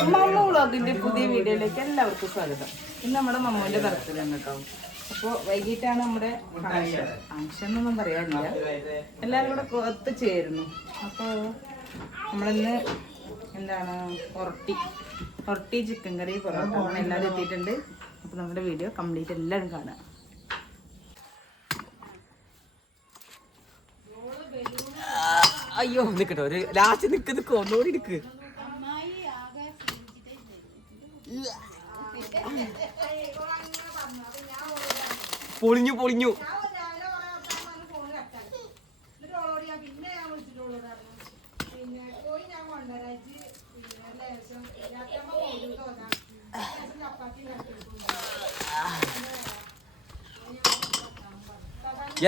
മമ്മു വ്ളോഗിന്റെ പുതിയ വീഡിയോയിലേക്ക് എല്ലാവർക്കും സ്വാഗതം. ഇന്ന് നമ്മുടെ മമ്മുവിന്റെ ബർത്ത്ഡേ ആണ് കേട്ടോ. അപ്പോൾ വൈകിട്ടാണ് നമ്മുടെ ഫംഗ്ഷൻ എന്നൊന്നും പറയാനില്ല, എല്ലാവരും കൂടെ ഒത്തുചേരുന്നു. അപ്പോൾ നമ്മളിന്ന് എന്താണ് ഒറട്ടി ചിക്കൻ കറി പൊറോട്ട അങ്ങനെ എല്ലാവരും എത്തിയിട്ടുണ്ട്. അപ്പോൾ നമ്മുടെ വീഡിയോ കംപ്ലീറ്റ് എല്ലാവരും കാണുക. അയ്യോ നിക്കട്ടോ, ഒരു ലാസ്റ്റ് നിക്ക് ഒന്നുകൂടി നിക്ക്. പൊളിഞ്ഞു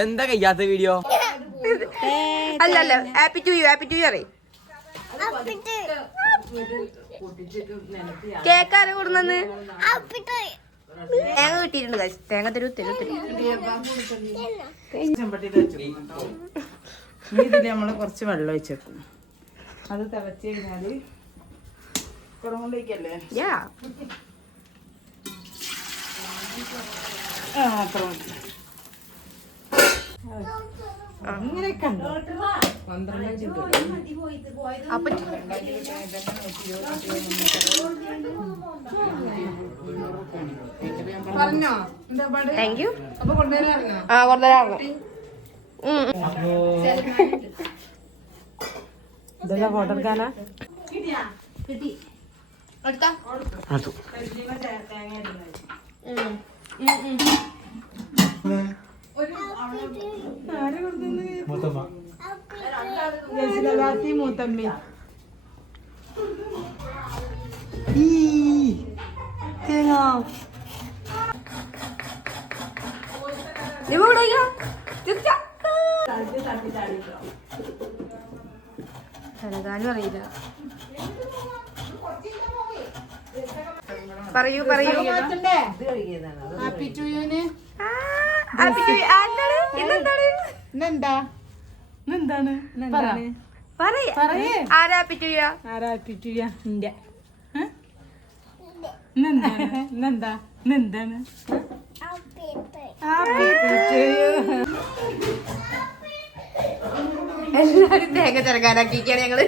എന്താ കഴിയാത്ത വീഡിയോ? അല്ല ഹാപ്പി ടു യു അറിയ കേക്കാരെ കൊടുന്നു തേങ്ങ കിട്ടിയിട്ടുണ്ട്. തേങ്ങ തരൂ ഇതില് നമ്മള് കുറച്ച് വെള്ളം ഒഴിച്ചേക്കും. അത് തിളച്ച് കഴിഞ്ഞാല് കൊണ്ടേക്കല്ലേ അത്ര മതി. അങ്ങനെയൊക്കെ ഉണ്ടോ? 12 അപ്പൊ പറഞ്ഞോ താങ്ക് യു. അപ്പൊ കൊണ്ടുവരാ കൊണ്ടുവരാറുണ്ട്. ഇതെല്ലാം ഫോട്ടോ എടുക്കാനാ? മൂത്തമ്മി ചലകാനും അറിയില്ല. പറയൂ ഹാപ്പി ടു യുന്. എല്ലാരും തേങ്ങ ചെറുക്കാനാക്കിക്കാണ് ഞങ്ങള്.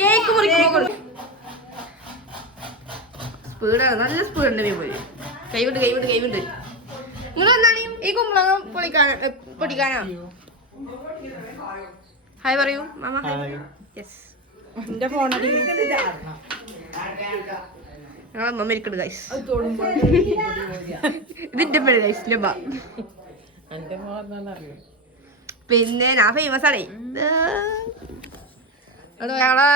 കേക്ക് മുറിക്കുമ്പോ സ്പീഡാണ്, നല്ല സ്പീഡുണ്ട്. പോയി കൈവിട്ട് നിങ്ങൾ എന്താണ് ഈ കുമ്പളങ്ങ പൊടിക്കാനോ? ഹായ് പറയൂ മാമ. യെസ്, എന്റെ ഫോണിൽ ഞങ്ങളെ അമ്മ ഇരിക്കണ്ട് ഗൈസ്. ഇതിന്റെ പേര് ഗൈസ് ലബ. പിന്നെ ഞാൻ ഫേമസ് ആണേ. ഞങ്ങളെ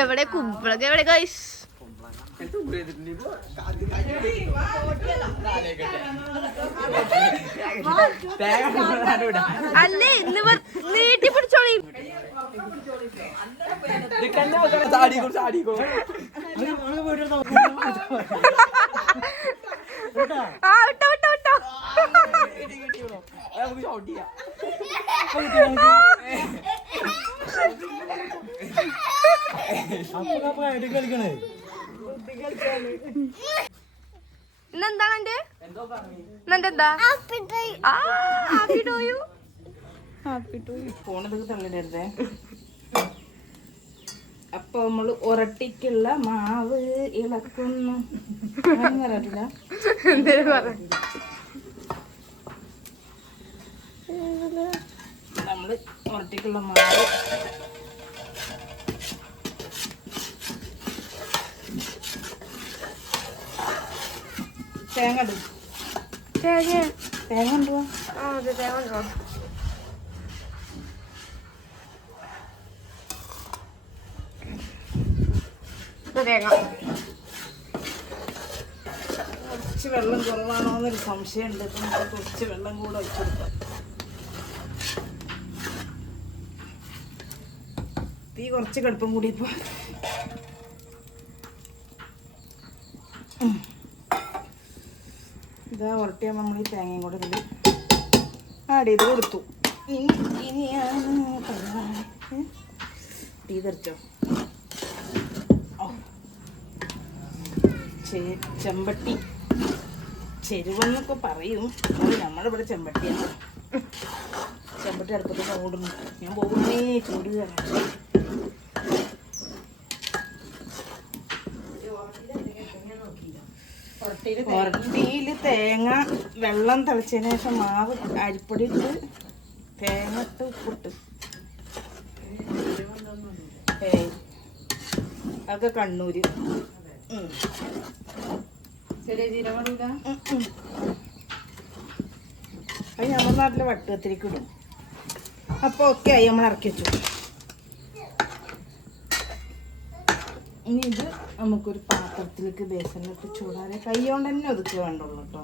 എവിടെ കുമ്പളൊക്കെ എവിടെ ഗൈസ്? അല്ലേ ഇന്ന് നീട്ടി പിടിച്ചോളി. വിട്ടോ ഇന്നെന്താണ് എന്താ ഫോണിതൊക്കെ തള്ളിടരുതേ. അപ്പൊ നമ്മള് ഒരട്ടിക്കുള്ള മാവ് ഇളക്കുന്നു. പറയട്ടില്ല, നമ്മള് ഒരട്ടിക്കുള്ള മാവ് തേങ്ങ ഉണ്ടോ? കുറച്ച് വെള്ളം കുറവാണോ എന്നൊരു സംശയമുണ്ട്. നമുക്ക് കുറച്ച് വെള്ളം കൂടെ വെച്ചെടുക്കാം. തീ കുറച്ച് കടുപ്പം കൂടിയപ്പോ ഇതാ ഉരട്ടിയാൽ നമ്മൾ ഈ തേങ്ങയും കൂടെ ഇതിൽ ആഡ് ചെയ്ത് കൊടുത്തു. ഇനിയാണ് തീ തെറിച്ചോ. ചെമ്പട്ടി ചെരുവെന്നൊക്കെ പറയും, അത് നമ്മളിവിടെ ചെമ്പട്ടിയാണ്. ചെമ്പട്ടി അടുപ്പത്ത് ഓടുന്നു. ഞാൻ പോകുന്നേ ചൂട് കയറാം. ഉരട്ടിയിൽ തേങ്ങ വെള്ളം തിളച്ചതിന് ശേഷം മാവ് അരിപ്പൊടി ഇട്ട് തേങ്ങ ഇട്ട് ഉപ്പിട്ട് അതൊക്കെ കണ്ണൂര്. ചെറിയ ജീരകം അത് നമ്മുടെ നാട്ടിലെ വട്ടുകത്തിലേക്ക് ഇടും. അപ്പോൾ ഓക്കെ ആയി, നമ്മൾ ഇറക്കി വെച്ചു. ഇനി ഇത് നമുക്കൊരു പാത്രത്തിലേക്ക് ബേസനിലിട്ട് ചൂടാതെ കൈ കൊണ്ട് തന്നെ ഒതുക്കി വേണ്ടുള്ളൂ കേട്ടോ.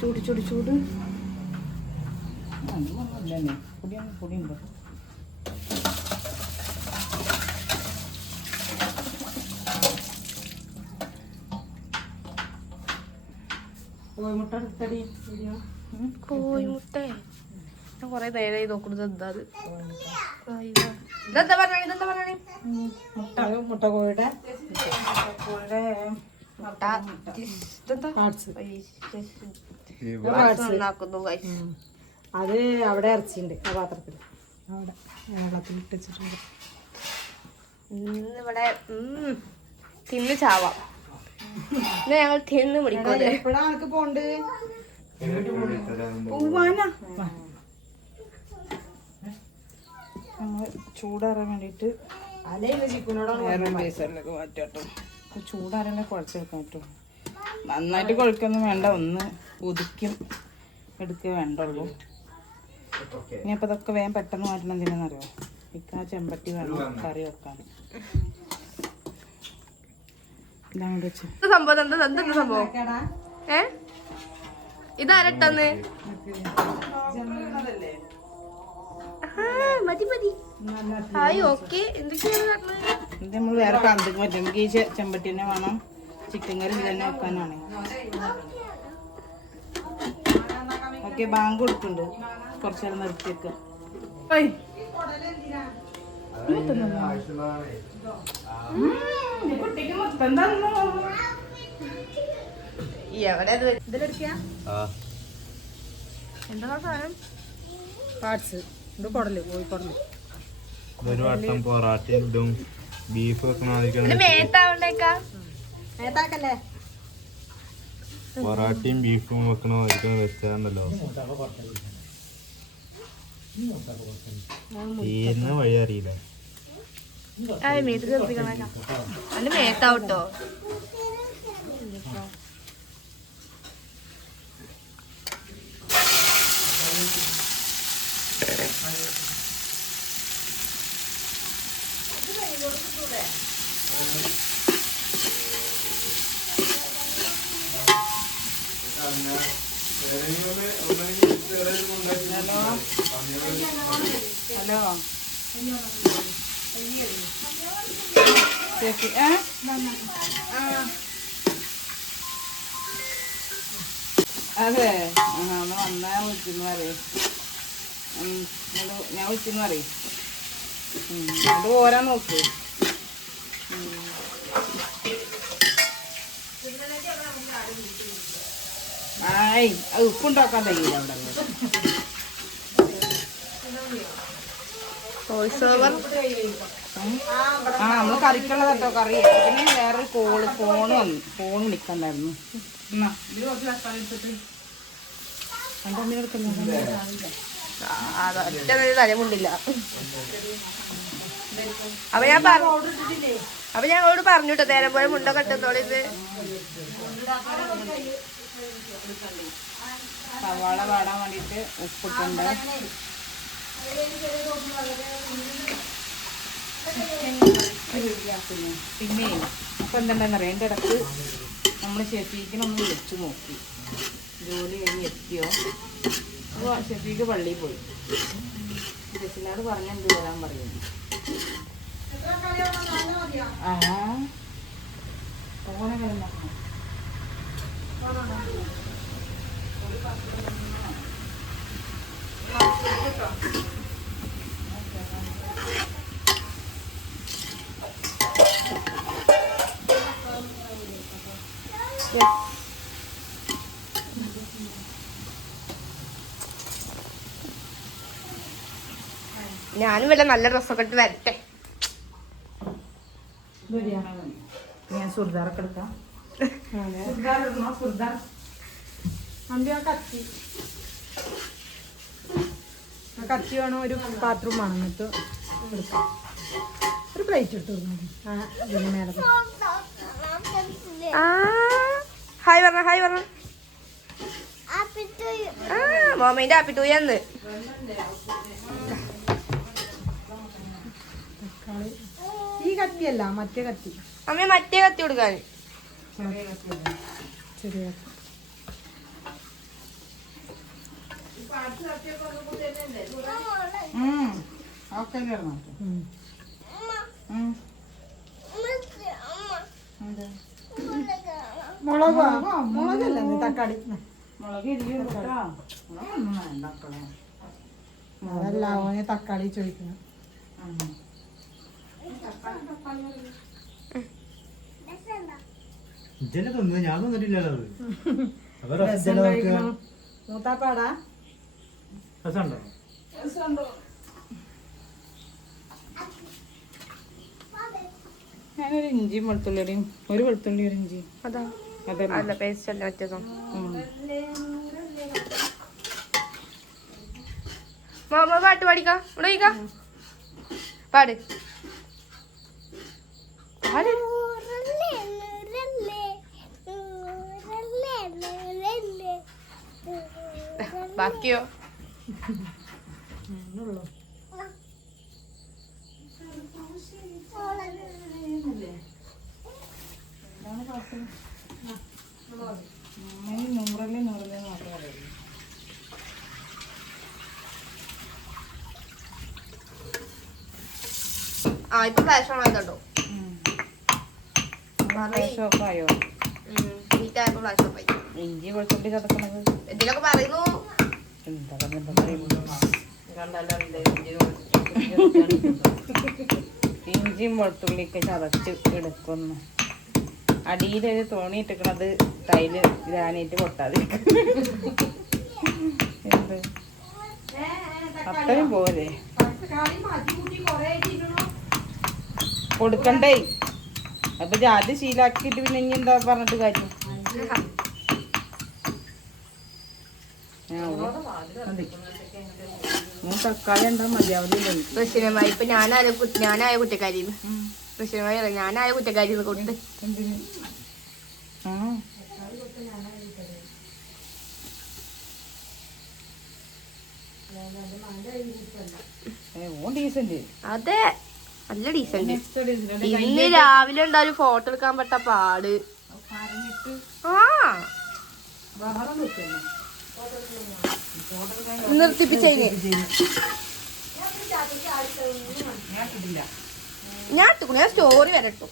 ചൂട് ചൂട് ചൂട് ഒന്നുമില്ലേ, പൊടിയുണ്ടോ? കോഴിമുട്ട എടുത്തടി. കോഴിമുട്ട ഞാൻ കൊറേ നേരമായി നോക്കുന്നത്. എന്താ ഇതെന്താ പറഞ്ഞേ? മുട്ട കോഴിയുടെ അത് അവിടെ ഇറച്ചിണ്ട് ആ പാത്രത്തിൽ, അവിടെ വെള്ളത്തിൽ ഇട്ടിട്ടുണ്ട്. ഇവിടെ തിന്ന് ചാവാം. ഞങ്ങൾ തിന്ന് പിടിക്കും. എപ്പോഴാണ് പോണ്ട് പോവാനാ? നമ്മൾ ചൂടാറാൻ വേണ്ടിയിട്ട് വേറെ ബേസറിലൊക്കെ മാറ്റാട്ടോ. ചൂടാറാനെ കുഴച്ച് വെക്കാൻ പറ്റും. നന്നായിട്ട് കുഴക്കൊന്നും വേണ്ട, ഒന്ന് ഒതുക്കും എടുക്കുക വേണ്ടുള്ളൂ. ഇനി അപ്പോൾ ഇതൊക്കെ വേഗം പെട്ടെന്ന് മാറ്റണം. എന്തിനാണെന്നറിയോ? ഇക്കാ ചെമ്പട്ടി വേണം കറി വെക്കാൻ. ഇതാണ് വെച്ച് സംഭവം ഇതാരട്ടെന്ന് മതി മതി. ഓക്കെ എന്തൊക്കെയാണ് ഇത് നമ്മൾ വേറെ കന്തൊക്കെ പറ്റും. നമുക്ക് ഈ ചെമ്പട്ടി തന്നെ വേണം. ചിക്കൻ കറി ഇത് തന്നെ വെക്കാനാണ്. ഓക്കെ, ബാങ്ക് കൊടുക്കുന്നുണ്ട്. കുറച്ച് നേരം നിർത്തി വെക്കുക. ഒരു വട്ടം പൊറാട്ടയും ഇതും ബീഫ് പൊറാട്ടയും ബീഫും വെക്കണോ വെച്ചാണ്ടല്ലോ തീരുന്ന വഴി അറിയില്ല. മേത്താവട്ടോ. ഹലോ ചേച്ചി, അതെ നമ്മൾ വന്നാ വിളിക്കുന്നു പറയും. ഞാൻ വിളിക്കുന്നു പറയും. അത് പോരാ നോക്ക്. ആയി അത് ഉപ്പുണ്ടാക്കാൻ തയ്യില്ല അവിടെ. നമ്മള് കറിക്കുള്ള കേട്ടോ കറി. പിന്നെ വേറൊരു ഫോൺ വിളിക്കണ്ടായിരുന്നു. തലമുണ്ടില്ല. അപ്പൊ ഞാൻ അവളോട് പറഞ്ഞുട്ടോ നേരം പോലെ മുണ്ടൊക്കെ ഇട്ടോളിത്. സവാള വാടാൻ വേണ്ടിയിട്ട് ഉപ്പിട്ടുണ്ട്. പിന്നെ അപ്പൊ എന്തുണ്ടെന്നറിയാം, എൻ്റെ ഇടക്ക് നമ്മൾ ഷെഫീക്കിനൊന്ന് വിളിച്ചു നോക്കി. ജോലി കഴിഞ്ഞ് എത്തിയോ? അപ്പോൾ ഷെഫീക്ക് പള്ളിയിൽ പോയി. ജസിനോട് പറഞ്ഞ എന്ത് വരാൻ പറയുന്നു. ആ തോനെ കളി നോക്കണം. ഞാനും വല്ല നല്ല ഡ്രസ്സൊക്കെ ഇട്ട് വരട്ടെ. ഞാൻ സുർദാറൊക്കെ എടുക്കാം. സുർദാർ ഇടണോ? സുർദാർ കത്തി വേണം, ഒരു പാത്രം വേണം, എന്നിട്ട് എടുക്കാം. ഒരു പ്ലേറ്റ് എടുത്ത് ഇതിന് മേലെ ഹായ് പറഞ്ഞ ഹായ് പറഞ്ഞ മോമേന്റെ ആപ്പിട്ടൂയെന്ന്. ഈ കത്തിയല്ല, മറ്റേ കത്തി, അമ്മ മറ്റേ കത്തി കൊടുക്കാൻ. ചെറിയ ഒക്കെ കിടന്നോ? മുളകല്ല തക്കാളി. മുളക് എരിയും കേട്ടോ. മുളകൊന്നും വേണ്ട മക്കളെ. അതല്ല ഓനെ തക്കാളി ചോദിക്കണം. ഞാൻ തന്നിട്ടില്ലല്ലോ. മൂത്താപ്പാടാ ഞാനൊരു ഇഞ്ചിയും വെളുത്തുള്ളിയും, ഒരു വെളുത്തുള്ളി ഒരു ഇഞ്ചി. അതാ അതല്ല അല്ല പേസ്റ്റ് അല്ല മറ്റേതോ. മോമ പാട്ട് പാടിക്കാ, ഇവിടെ വയ്ക്കാ പാട്. ബാക്കിയോ നൂറല്ലേ മാത്രമേ അറിയൂ. ആ ഇപ്പൊ ഫ്ലാഷ് ഓൺ ആയതോ. ഷോപ്പായോ? ഹീറ്റായപ്പോ ഫ്ലാഷ് ഓഫ് ആയി. ഇഞ്ചി വെളുത്തുള്ളി ചതക്കണത് എന്തിനൊക്കെ പറയുന്നു. എന്താ ഇഞ്ചിയും വെളുത്തുള്ളിയൊക്കെ ചതച്ച് എടുക്കുന്നു. അടിയിലൊരു തോണി ഇട്ടിക്കണത് ടൈല് ഗ്രാനൈറ്റ് പൊട്ടാതിരിക്കും. എന്ത് അത്രയും പോലെ കൊടുക്കണ്ടേ? അപ്പൊ ജാതി ശീലാക്കിയിട്ട് പിന്നെ ഇനി എന്താ പറഞ്ഞിട്ട് കാര്യം? തക്കാളി എന്താ മതിയാവില്ല. റഷ്യനുമായി ഇപ്പൊ ഞാനായ കുറ്റക്കാരിന്ന്. റഷ്യനുമായി ഞാനായ കുറ്റക്കാരിന്ന് കൊണ്ട് എന്തിന്? ഓൻ ഡീസന്റ്. അതെ നല്ല ഡീസന്റ്. ഇന്ന് രാവിലെ ഉണ്ടാവും ഫോട്ടോ എടുക്കാൻ പറ്റ പാട്. നിർത്തിപ്പിച്ചതിന് ഞാൻ ഇട്ടുക്കണു. ഞാൻ സ്റ്റോറി വരട്ടു.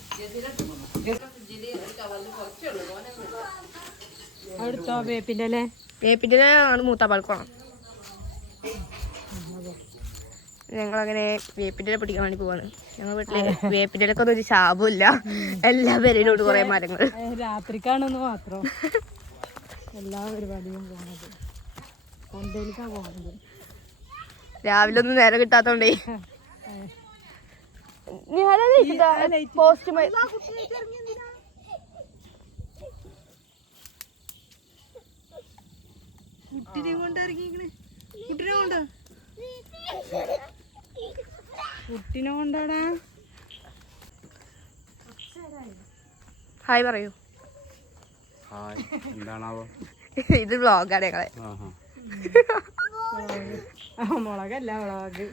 അടുത്തോ വേപ്പിൻ്റെ അല്ലേ? വേപ്പിൻ്റെ ആണ് മൂത്താപ്പാൾക്കണം. ഞങ്ങളങ്ങനെ വേപ്പിൻ്റെ പിടിക്കാൻ വേണ്ടി പോവാണ്. ഞങ്ങൾ വീട്ടില് വേപ്പിൻ്റെ ഒന്നും ഒരു ശാപമില്ല. എല്ലാ പേരിലോട്ട് കുറെ മരങ്ങൾ. രാത്രിക്കാണെന്ന് മാത്രം എല്ലാ പരിപാടിയും പോണത്. കൊണ്ടേലിക്കാണ് പോണത്. രാവിലെ ഒന്നും നേരം കിട്ടാത്തോണ്ടേ പോസ്റ്റ് കുട്ടിനെ കൊണ്ടിറങ്ങിക്കണ്. കുട്ടിനെ കൊണ്ടോ? കുട്ടിനെ കൊണ്ടാടാ. ഹായ് പറയൂ. എന്താണാവോ? ഇത് വ്ളോഗാണ് ഞങ്ങളെ. മുളകല്ല വ്ളോഗ്.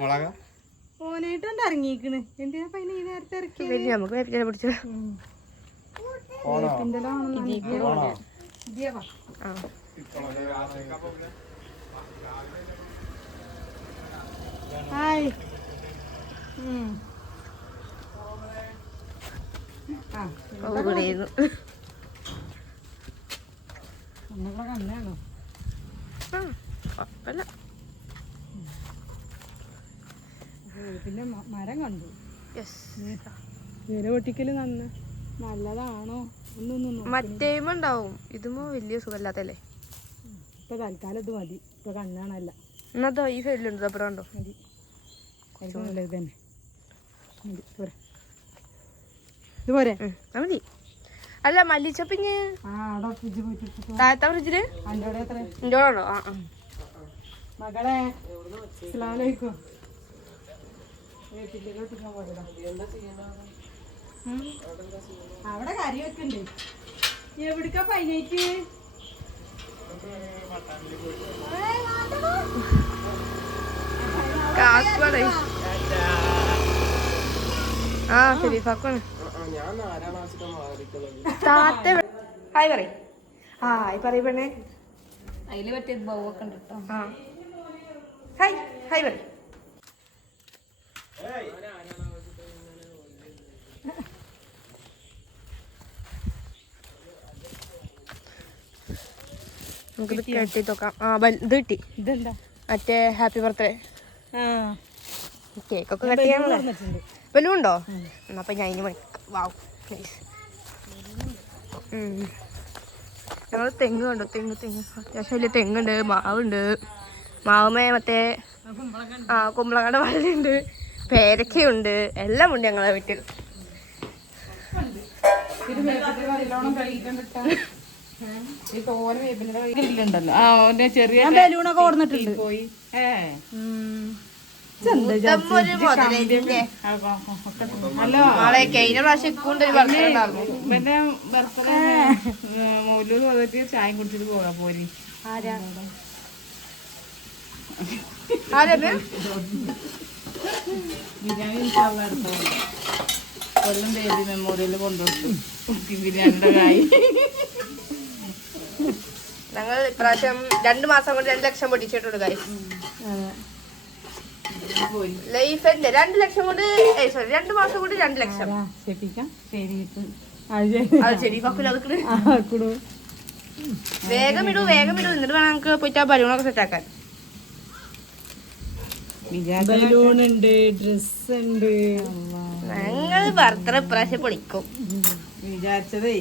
മുളക ഓനായിട്ടുണ്ട് ഇറങ്ങിക്കണ്. എന്തിനാ പൈന ഈ നേരത്തെ ഇറക്കിയത്? നമുക്ക് വേപ്പിനെ പിടിച്ചു. ഹായ് ഇവിടെയായിരുന്നു. നമ്മളെ കണ്ണാണോ? കുഴപ്പമില്ല. പിന്നെ മരം കണ്ടു. യെസ്. വേറെ പൊട്ടിക്കല് നല്ലതാണോ ഒന്നൊന്നും മറ്റേമ ഉണ്ടാവും. ഇതുമോ വലിയ സുഖമില്ലാത്തല്ലേ. ഇപ്പൊ തൽക്കാലം ഇത് മതി. ഇപ്പൊ കണ്ണാണല്ല എന്നതോ ഈ സൈഡിലുണ്ട്. അപ്പുറം ഉണ്ടോ? മതി. ഇത് തന്നെ മതി. പോരെ ഇത് പോരെ. മതി. അല്ല മല്ലിച്ചപ്പിങ് അവിടെ ഫ്രിഡ്ജ് പോയിട്ട് താഴത്തെ ഫ്രിഡ്ജില് എൻ്റെ അവിടെ എത്ര ഇഞ്ചോളോ? മകളെ അസ്സലാമലൈക്കും. അവിടെ കറിയൊക്കെ ഉണ്ട്. എവിടക്കാ പൈനേറ്റ്? കാസ്വാടേ. ആ ഷെരീഫാക്കാണ്. താത്ത ഹായ് പറയ്. ഹായ് പറയ് പെണ്ണേ. അതില് പറ്റിയ ബൗവൊക്കെ ഉണ്ട് കേട്ടോ. ആ ഹായ് ഹായ് പറയ്. നമുക്കിത് കെട്ടി നോക്കാം. ഇത് കിട്ടി. ഇതെന്താ? മറ്റേ ഹാപ്പി ബർത്ത്ഡേ കേക്കൊക്കെ കട്ട് ബലൂൺ ചെയ്യാനുള്ള കൊടുത്തിട്ടുണ്ട്. ബലൂൺ ഉണ്ടോ? അപ്പൊ ഞാൻ ഇനി വാവ് നൈസ്. ഞങ്ങൾ തെങ്ങ് കണ്ടു. തെങ്ങ് അത്യാവശ്യം വലിയ തെങ്ങുണ്ട്. മാവുണ്ട്. മാവുമേ മറ്റേ കുമ്പളങ്ങയുടെ വള്ളിയുണ്ട്. പേരക്കയുണ്ട്. എല്ലാം ഉണ്ട് ഞങ്ങളെ വീട്ടിൽ. ഈ തോന വേപ്പിന്റെ കയ്യിലുണ്ടല്ലോ. ചെറിയ ബലൂണൊക്കെ ഓർന്നിട്ടുണ്ട്. പോയി കഴിഞ്ഞ പ്രാവശ്യം ഇക്കൊണ്ട് ഒരു ബർത്ത്ഡേ ഉണ്ടായിരുന്നു. പിന്നെ ബർത്ത്ഡേ മൂലൂർ വന്നിട്ട് ചായ കുടിച്ചിട്ട് പോകാൻ പോരി. ബിരിയാണി എടുത്തോ. കൊല്ലം ബേബി മെമ്മോറിയൽ കൊണ്ടുകൊടുത്തു ബിരിയാണിയുടെ കായ്. ഞങ്ങൾ ഇപ്രാവശ്യം 2 മാസം കൊണ്ട് 2 ലക്ഷം പൊട്ടിച്ചിട്ടുണ്ട് കാര്യം. ലൈഫിന്റെ 2 ലക്ഷം കൊണ്ട് 2 മാസം കൊണ്ട് 2 ലക്ഷം. അത് ശരി പക്കൂല. വേഗം ഇടൂ എന്നിട്ട് വേണം നമുക്ക് പോയിട്ട് ആ ബലൂണൊക്കെ സെറ്റാക്കാൻ. ബലൂൺ ഉണ്ട്, ഡ്രസ് ഉണ്ട്. ഞങ്ങൾ ബർത്ത്ഡേ ഇപ്രാവശ്യം പൊളിക്കും. വിചാരിച്ചതേ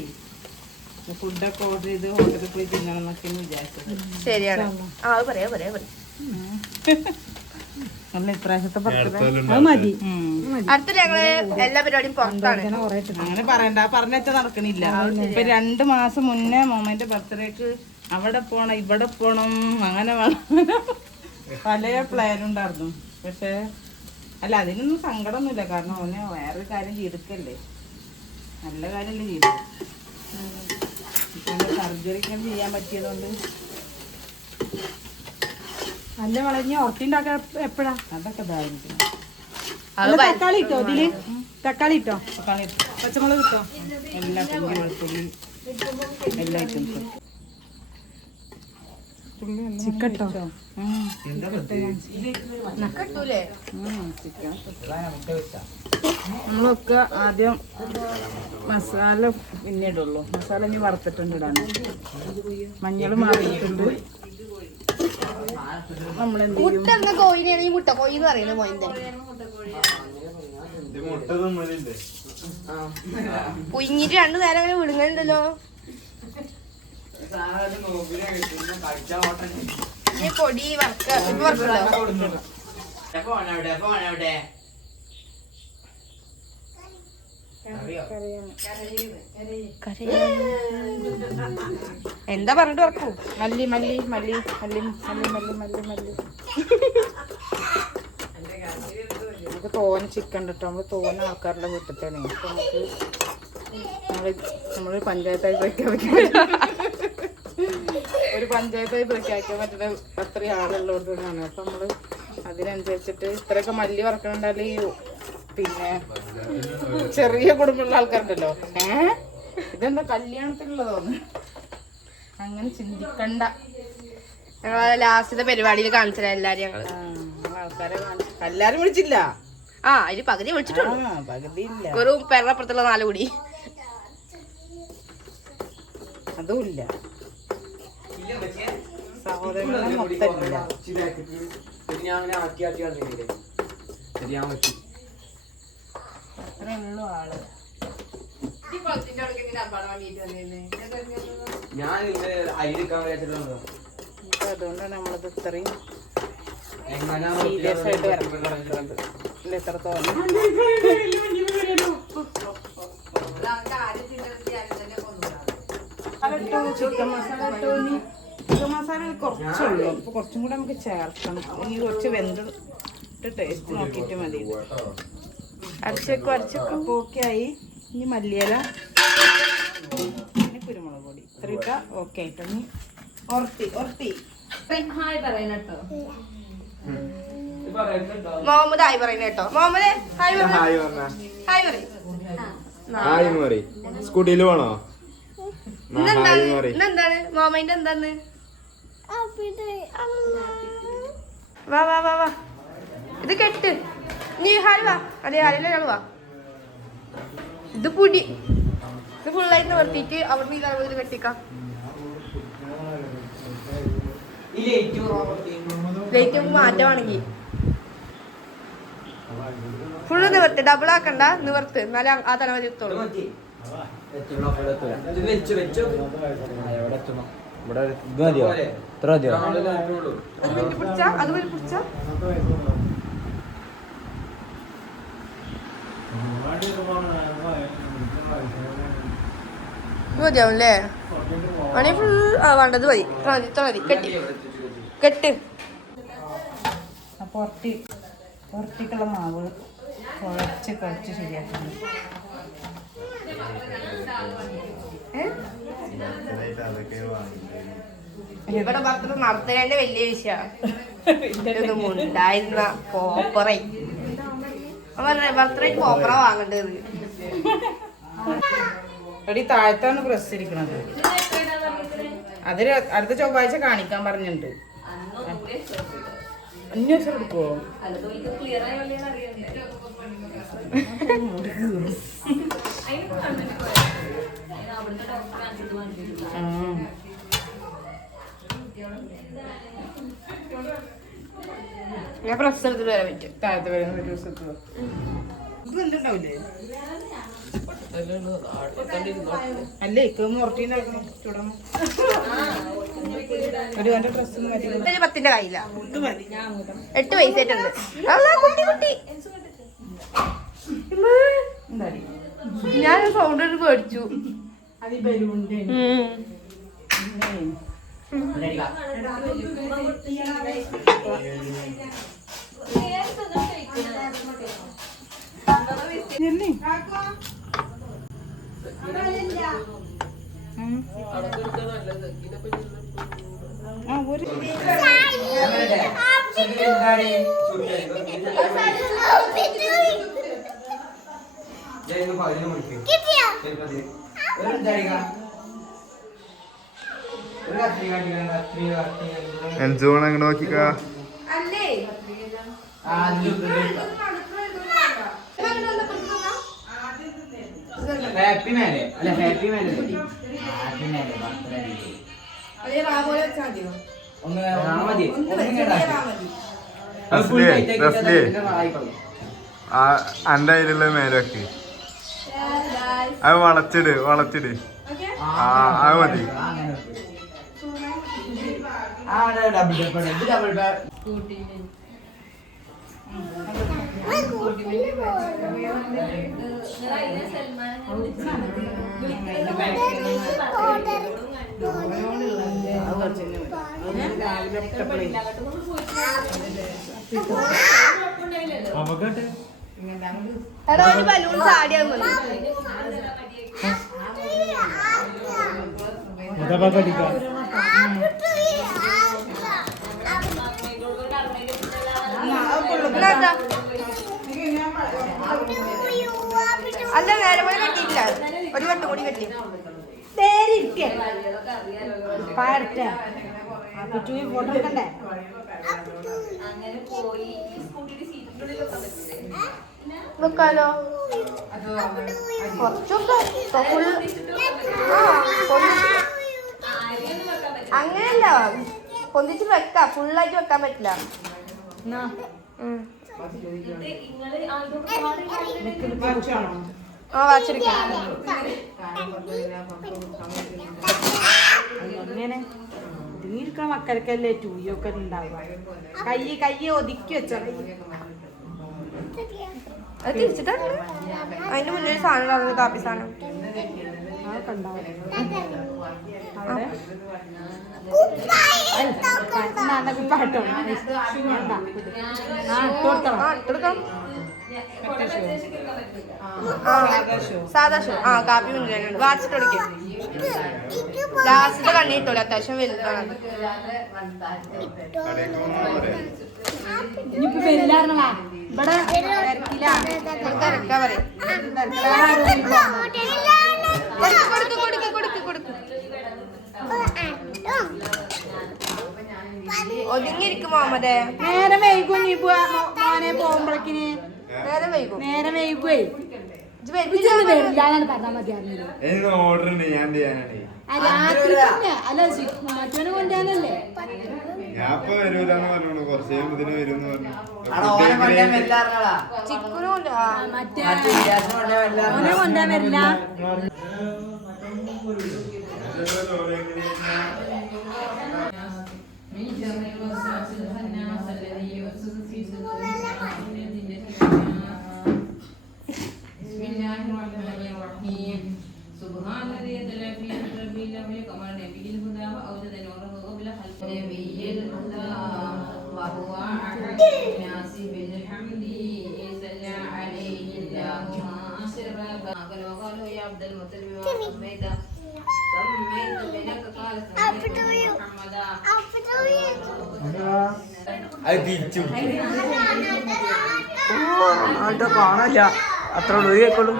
ഫുഡൊക്കെ ഓർഡർ ചെയ്ത് ഹോട്ടലിൽ പോയി തിന്നണം എന്നൊക്കെ വിചാരിച്ചത്. ശരിയാണ്. അത് പറയാ അല്ല ഇപ്രാവശ്യത്തെ ബർത്ത്ഡേ അത് മതി. അടുത്ത ഞങ്ങള് എല്ലാ പരിപാടിയും പുറത്താണ്. അങ്ങനെ പറയണ്ട. പറഞ്ഞാ നടക്കണില്ല. ഇപ്പൊ 2 മാസം മുന്നേ മോമന്റെ ബർത്ത്ഡേക്ക് അവിടെ പോണം ഇവിടെ പോണം അങ്ങനെ പല പ്ലാനുണ്ടായിരുന്നു. പക്ഷെ അല്ല അതിനൊന്നും സങ്കടമൊന്നുമില്ല. കാരണം അവനെ വേറൊരു കാര്യം ചെയ്തിക്കല്ലേ. നല്ല കാര്യമല്ലേ ചെയ്തു. സർജറി ഒക്കെ ചെയ്യാൻ പറ്റിയതുകൊണ്ട് നല്ല വളഞ്ഞ് ഉറത്തിണ്ടാക്കാൻ എപ്പോഴാ? അതൊക്കെ ഇതായിരിക്കും. തക്കാളി ഇട്ടോ ഇതില്? തക്കാളി ഇട്ടോ? പച്ചമുളക് ഇട്ടോ? എല്ലാ കുഞ്ഞി വെളുത്തുള്ളി എല്ലാ ഐറ്റംസും. ചിക്കൻ ഇട്ടോ? കിട്ടൂലേ? നമ്മളൊക്കെ ആദ്യം മസാല പിന്നെ ഇടുള്ളൂ. മസാല ഇനി വറുത്തിട്ടുണ്ട് ഇടാൻ. മഞ്ഞൾ മാറിയിട്ടുണ്ട്. നമ്മളെന്ത് ചെയ്യും? മുട്ട കോയിനെയാണ് ഈ മുട്ട കോയി എന്ന് പറയുന്നത്. മോയിന്റെ പുയിങ്ങിട്ട് 2 നേരം അങ്ങനെ വിടുങ്ങലുണ്ടല്ലോ. ഈ പൊടി വറുക്കണ്ടോ? എന്താ പറഞ്ഞിട്ട് വറക്കൂ? മല്ലി മല്ലി മല്ലി മല്ലി മല്ലി മല്ലി മല്ലി മല്ലി. നമുക്ക് തോന ചിക്കൻ കിട്ടും. നമ്മൾ തോന ആൾക്കാരുടെ വീട്ടിൽ നമുക്ക് നമ്മളൊരു പഞ്ചായത്തായി പ്രഖ്യാപിക്കാൻ പ്രഖ്യാപിക്കാൻ പറ്റുന്ന അത്രയും ആളുള്ളതാണ്. അപ്പൊ നമ്മള് അതിനനുസരിച്ചിട്ട് ഇത്രയൊക്കെ മല്ലി വറക്കണുണ്ടാല്. പിന്നെ ചെറിയ കുടുംബമുള്ള ആൾക്കാരുണ്ടല്ലോ. ഇതെന്താ കല്യാണത്തിനുള്ളതോന്ന് അങ്ങനെ ചിന്തിക്കണ്ട. ഞങ്ങള് ലാസ്റ്റത്തെ പരിപാടിയിൽ കാണിച്ചത് എല്ലാരും ഞങ്ങള് ആൾക്കാരെ എല്ലാരും വിളിച്ചില്ല. ആ അതിന് പകുതി വിളിച്ചിട്ടുള്ളൂ. പകുതി ഇല്ല, വെറും പെരപ്പുറത്തുള്ള 4 കുടി. അതും ഇല്ല. സഹോദരങ്ങളെ മൊത്തം ഇല്ല. അത്രേ ഉള്ളൂ ആള്. അപ്പൊ അതുകൊണ്ടാണ് നമ്മളത് ഇത്രയും സീരിയസ് ആയിട്ട് വരേണ്ടത്. എത്രത്തോളം ചിക്കൻ മസാല ഇട്ടോ. ചിക്കൻ മസാല കുറച്ചുള്ളൂ, അപ്പൊ കുറച്ചും കൂടെ നമുക്ക് ചേർക്കണം. ഇനി കുറച്ച് വെന്തിട്ട് ടേസ്റ്റ് നോക്കിയിട്ട് മതി. അരച്ചേക്കും. അപ്പോൾ ഓക്കെ ആയി. ഇനി മല്ലിയില, പിന്നെ കുരുമുളക് പൊടി ഇത്ര ഇട്ടാ ഓക്കെ ആയിട്ട്. ഇനി ഉറത്തി മുഹമ്മദ് ഹായ് പറയുന്ന കേട്ടോ. മുഹമ്മദ് ഹായ് പറയും. സ്കൂട്ടിയിൽ പോണോ? ഇന്നെന്താണ് മോമന്റെ എന്താന്ന്? വാ വാ വാ വാ, ഇത് കെട്ട്. നീ ഹായ് വാ. അതെ ഹാലിലെ ഞങ്ങൾ വാ. ഇത് പൊടി, ഇത് ഫുള്ളായിട്ട് നിർത്തിയിട്ട് അവിടെ ഈ കലവതിൽ കെട്ടിക്കാം. ലൈറ്റ് മാറ്റമാണെങ്കിൽ ഫുള്ള് നിവർത്ത്, ഡബിൾ ആക്കണ്ട, നിവർത്ത്. എന്നാലേ ആ തലവതി എത്തുള്ളൂ. അതുപോലെ പിടിച്ചാ മതിയാവുംല്ലേ? പണി ഫുൾ വേണ്ടത് മതി. ഇത്ര മതി. കെട്ട്. അപ്പോൾ പുറത്തേക്കുള്ള മാവ് കുഴച്ച് ശരിയാക്കണം. ഇവിടെ ഭർത്തൃ നടത്തുന്നതിന്റെ വലിയ വിഷയം ഉണ്ടായിരുന്ന കോപ്പറ. ഭർത്തൃ കോപ്പറ വാങ്ങേണ്ടത്. എടി താഴത്താണ് പ്രസ് ഇരിക്കണത്. അതിൽ അടുത്ത ചൊവ്വാഴ്ച കാണിക്കാൻ പറഞ്ഞിട്ടുണ്ട്. അന്വേഷണം എടുക്കുവോ? ഞാൻ പ്രസ് എടുത്തിട്ട് വരാൻ പറ്റും. താഴത്ത് വരുന്ന ഒരു ദിവസത്ത് ഇത് എന്തുണ്ടാവില്ലേ? അല്ലേ ഇക്കൊന്ന് ഉറട്ടിണ്ടാക്കണം. ചൂടാൻ ഒരു എൻ്റെ ഡ്രസ്സൊന്നും മതി. 10ന്റെ കയ്യില്ല, ഇത് മതി. 8 പൈസയായിട്ടുണ്ട്. കുട്ടി എന്താടി ഞാൻ സൗണ്ട് എടുത്ത് പേടിച്ചു. അത് ബലൂണിന്റെ ഒരു അങ്ങോട്ട് നോക്കിക്ക. ഹാപ്പി മേലെ അല്ല, ഹാപ്പി മേലെ അന്റെ അതിലുള്ള മേലൊക്കെ അത് വളച്ചിട്. അത് മതി. എടാ ഒരു ബലൂൺ ചാടിയാൽ മതി. അല്ല നേരെ പോലെ കെട്ടിയിട്ടില്ല, ഒരു വട്ടം കൂടി കെട്ടി. ഫോട്ടോ എടുക്കണ്ടേ? വെക്കാലോ കുറച്ചൊക്കെ അങ്ങനെയല്ല പൊന്തിച്ച് വെക്കാം ഫുള്ളായിട്ട് വെക്കാൻ പറ്റില്ല ആ വാച്ചിരിക്കാം ഇങ്ങനെ ഒതുങ്ങിയിരിക്കണ മക്കൾക്കല്ലേ ടൂയൊക്കെ ഉണ്ടാവുക. കയ്യ് ഒതുക്കി വെച്ചാൽ അത് തിരിച്ചിട്ടാണ് അതിന്റെ മുന്നിൽ ഒരു സാധനം ഉണ്ടാവുന്നത് കാപ്പി സാധനം അതൊക്കെ ഉണ്ടാവും. പാട്ടോ ഇട്ടെടുക്കാം സാധാ ഷോ ആ കാപ്പി മുന്നിലുണ്ട് വാച്ചിട്ട് കൊടുക്കും ലാസ്റ്റിന്റെ കണ്ണി ഇട്ടോളൂ അത്യാവശ്യം വലുതാണ് ഇനിയിപ്പോ വരില്ലായിരുന്നോ ഇവിടെ തിരക്കാ പറയും ഒതുങ്ങിയിരിക്കും മുഹമ്മദേ നേരം വൈകും നീ മോനെ പോകുമ്പോഴേക്കിന് നേരം വൈകും നേരം വൈകുവേ വരില്ലാന്നാണ് പറഞ്ഞാൽ മതിയായിരുന്നത്. ഓർഡർ ഉണ്ട് ഞാൻ ചെയ്യാനാണ് അല്ല മറ്റവനെ കൊണ്ടാനല്ലേ ഞാൻ ഇപ്പൊ വരൂലെന്ന് പറഞ്ഞു കുറച്ച് കഴിയുമ്പോ ഇതിന് വരും പറഞ്ഞു ചിക്കുനും ഉണ്ട് മോനെ കൊണ്ടാൻ വരില്ല. سبحان الذي تلا في ربي لم يكمل نبي الهدى وأوجد نوره قبل خلق نبي الهدى وهو أحد الناس بالحمد صلى عليه اللهم سرا قالوا يا عبد المطلب سميت بينك قال سميت محمدا അത് തിരിച്ചു കാണാനില്ല അത്ര ഉള്ളൂ കേൾക്കുള്ളൂ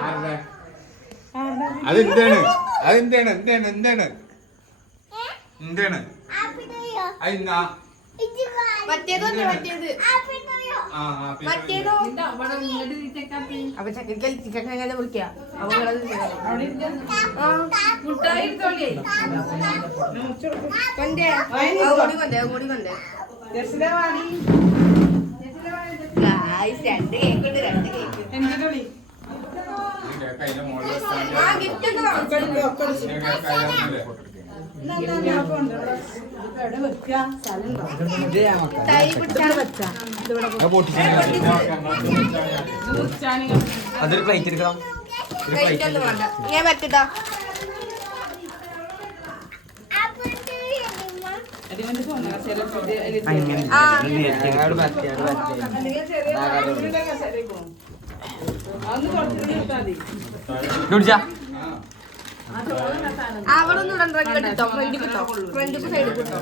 അതെന്താണ് അതെന്താണ് എന്താണ് എന്താണ് എന്താണ് അതെന്നാ മറ്റേതോ മറ്റേത് മറ്റേതോ അപ്പൊ ചക്കരക്കൽ ചിക്കൻ എങ്ങനെ വിളിക്കാം കൂടി കൊണ്ടേ രണ്ട് കേക്കുണ്ട് രണ്ട് കേക്ക് ആ ഗിഫ്റ്റ് തൈ പിടിച്ചാൽ വെച്ചാ അതൊരു പ്ലേറ്റ് എടുക്കണം കഴിക്കൊന്നും വേണ്ട ഞാൻ പറ്റിട്ടാ അവിടെ ഒന്നും ഇടണ്ട കിട്ടോ ഫ്രണ്ട് കിട്ടോ ഫ്രണ്ട് സൈഡ് കിട്ടോ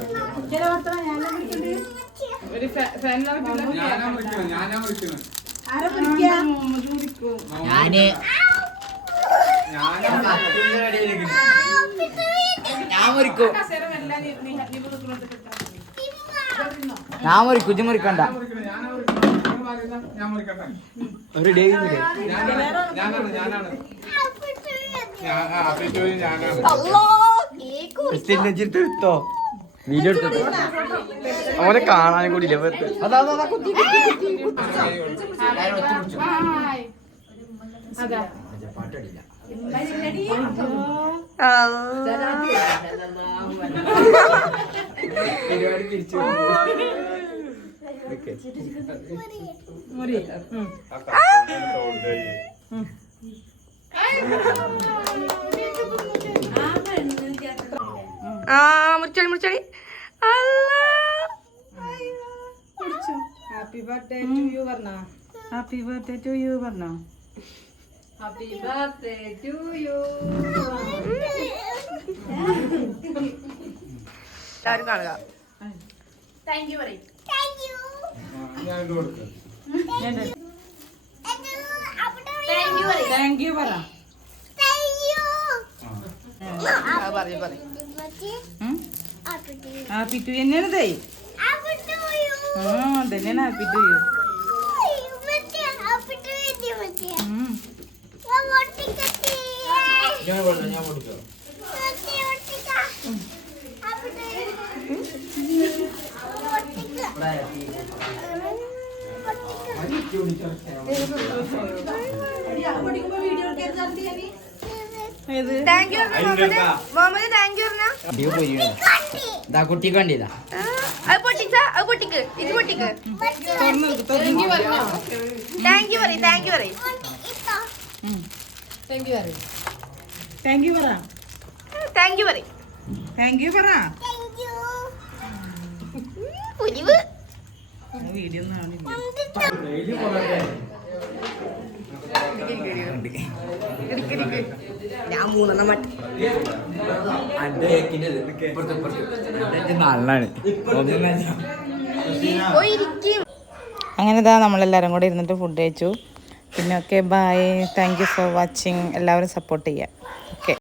ഞാൻ മുറിക്കും മുറിക്കണ്ട ഒരു ഡേ എടുത്തോ വീഡിയോ എടുത്തോ അവനെ കാണാനും കൂടിയില്ല അതാ പാട്ടടില്ല പരിപാടി തിരിച്ചു മുറിച്ചോളി മുറിച്ചോളി ഹാപ്പി ബർത്ത്ഡേ ടു യു പറഞ്ഞോ ഹാപ്പി ബർത്ത്ഡേ ടു യു പറഞ്ഞോ ഹാപ്പി ബർത്ത്ഡേ ടു യു എല്ലാവരും കാണുക താങ്ക് യു പറ ഹാപ്പി ടു തന്നെയാണ് തൈ തന്നെയാണ് happy to you thank you Muhammad, thank you പറഞ്ഞ കുട്ടിക്ക് വേണ്ടിയതാ. അത് പൊട്ടിച്ച അത് പൊട്ടിക്ക്, ഇത് പൊട്ടിക്ക്. താങ്ക് യു പറയും, താങ്ക് യു പറയും. താങ്ക് യു പറ, താങ്ക് യു പറയും. താങ്ക് യു പറ. പുലിവ് വീഡിയോ ഞാൻ 3 മട്ടി നല്ലതാണ്. പോയിരിക്കും. അങ്ങനെ ഇതാ നമ്മളെല്ലാവരും കൂടെ ഇരുന്നിട്ട് ഫുഡ് കഴിച്ചു. പിന്നെ okay bye, thank you for watching. എല്ലാവരും സപ്പോർട്ട് ചെയ്യാം. ഓക്കെ.